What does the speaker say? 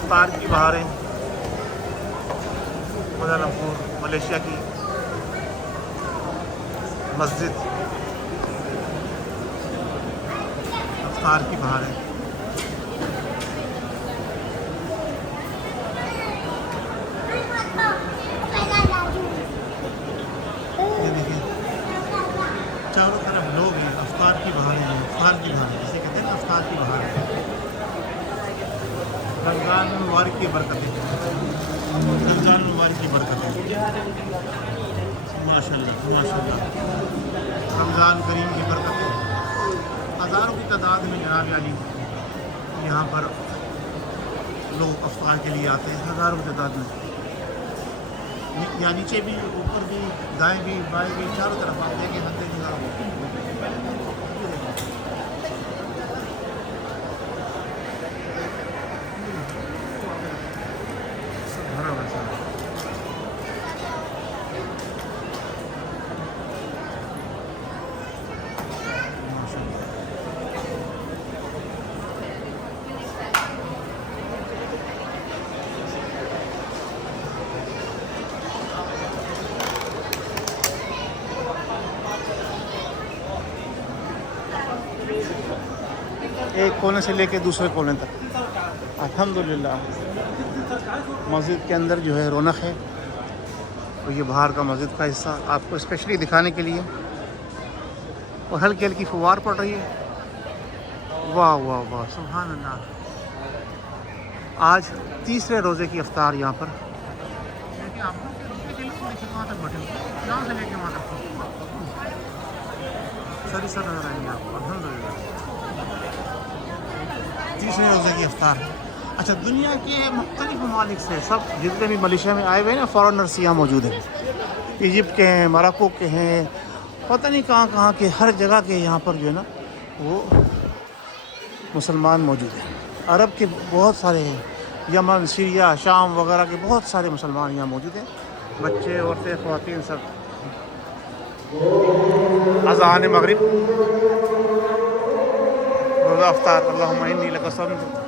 افطار کی بہاریں، Kuala Lumpur Malaysia کی مسجد، افطار کی بہاریں۔ یہ دیکھیں چاروں طرف لوگ ہیں، افطار کی بہاریں ہیں، افطار کی بہاریں جسے کہتے ہیں نا، افطار کی بہاریں۔ رمضان مبارک کی برکتیں، رمضان مبارک کی برکتیں، ماشاء اللہ ماشاء اللہ، رمضان کریم کی برکتیں۔ ہزاروں کی تعداد میں جناب علی یہاں پر لوگ افطار کے لیے آتے ہیں، ہزاروں کی تعداد میں، یا نیچے بھی اوپر بھی دائیں بھی بائیں بھی چاروں طرف آپ دیکھیں ہندے بھرا ہوا سارا۔ ایک کونے سے لے کے دوسرے کونے تک الحمدللہ مسجد کے اندر جو ہے رونق ہے۔ اور یہ باہر کا مسجد کا حصہ آپ کو اسپیشلی دکھانے کے لیے، اور ہلکی ہلکی فوار پڑ رہی ہے۔ واہ واہ واہ سبحان اللہ۔ آج تیسرے روزے کی افطار یہاں پر، دیکھیں آپ وہاں تک بیٹھے یہاں سے لے کے وہاں تک سر سر نظر آئیں گے آپ کو الحمدللہ۔ تیسرے روزے کی افطار۔ اچھا، دنیا کے مختلف ممالک سے سب جتنے بھی ملیشیا میں آئے ہوئے ہیں نا فارنرس یہاں موجود ہیں، ایجپٹ کے ہیں، موراکو کے ہیں، پتہ نہیں کہاں کہاں کے، ہر جگہ کے یہاں پر جو ہے نا وہ مسلمان موجود ہیں۔ عرب کے بہت سارے ہیں، یمن، سیریا، شام وغیرہ کے بہت سارے مسلمان یہاں موجود ہیں، بچے، عورتیں، خواتین سب۔ اذان مغرب، روزہ افطار، اللہم انی لک صمت